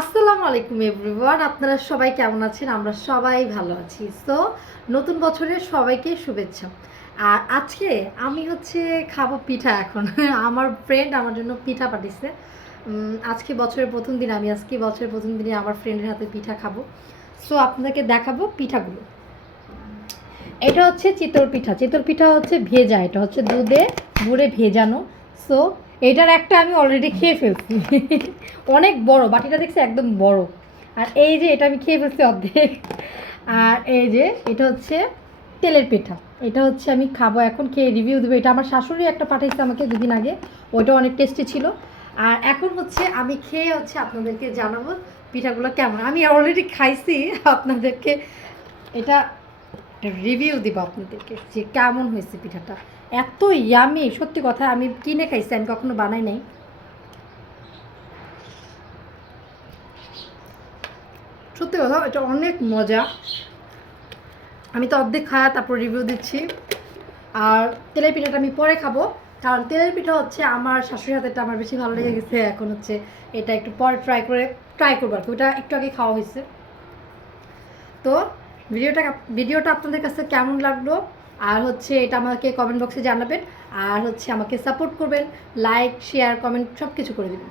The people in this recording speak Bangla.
আসসালামু আলাইকুম এভরিওয়ান, আপনারা সবাই কেমন আছেন? আমরা সবাই ভালো আছি। সো নতুন বছরের সবাইকে শুভেচ্ছা। আর আজকে আমি খাবো পিঠা এখন। আমার ফ্রেন্ড আমার জন্য পিঠা পাঠিয়েছে। আজকে বছরের প্রথম দিন, আমি আজকে বছরের প্রথম দিনে আমার ফ্রেন্ডের হাতে পিঠা খাবো। সো আপনাদেরকে দেখাবো পিঠাগুলো। এটা হচ্ছে চিতল পিঠা। চিতল পিঠা হচ্ছে ভেজা, এটা হচ্ছে দুধে গুড়ে ভেজানো। সো এটার একটা আমি অলরেডি খেয়ে ফেলছি। অনেক বড় বাটিটা, দেখছি একদম বড়। আর এই যে এটা আমি খেয়ে ফেলছি অর্ধেক। আর এই যে এটা হচ্ছে তেলের পিঠা। এটা হচ্ছে আমি খাবো এখন, খেয়ে রিভিউ দেবো। এটা আমার শাশুড়ি একটা পাঠিয়েছে আমাকে দুদিন আগে, ওইটা অনেক টেস্টি ছিল। আর এখন আমি খেয়ে আপনাদেরকে জানাবো পিঠাগুলো কেমন। আমি অলরেডি খাইছি, আপনাদেরকে এটা রিভিউ দিব আপনাদেরকে যে কেমন হয়েছে পিঠাটা। এত ইয়ামি, সত্যি কথা। আমি কিনে খাইছি, আমি কখনো বানাই নাই। সত্যি কথা, এটা অনেক মজা। আমি তো অর্ধেক খাওয়া তারপর রিভিউ দিচ্ছি। আর তেলের পিঠাটা আমি পরে খাবো, কারণ তেলের পিঠা আমার শাশুড়ির হাতেরটা আমার বেশি ভালো লেগে গেছে। এখন এটা একটু পরে ট্রাই করবো আর কি। ওটা একটু আগে খাওয়া হয়েছে। তো ভিডিওটা আপনাদের কাছে কেমন লাগলো, আর এটা আমাকে কমেন্ট বক্সে জানাবেন। আর আমাকে সাপোর্ট করবেন, লাইক শেয়ার কমেন্ট সব কিছু করে দেবেন।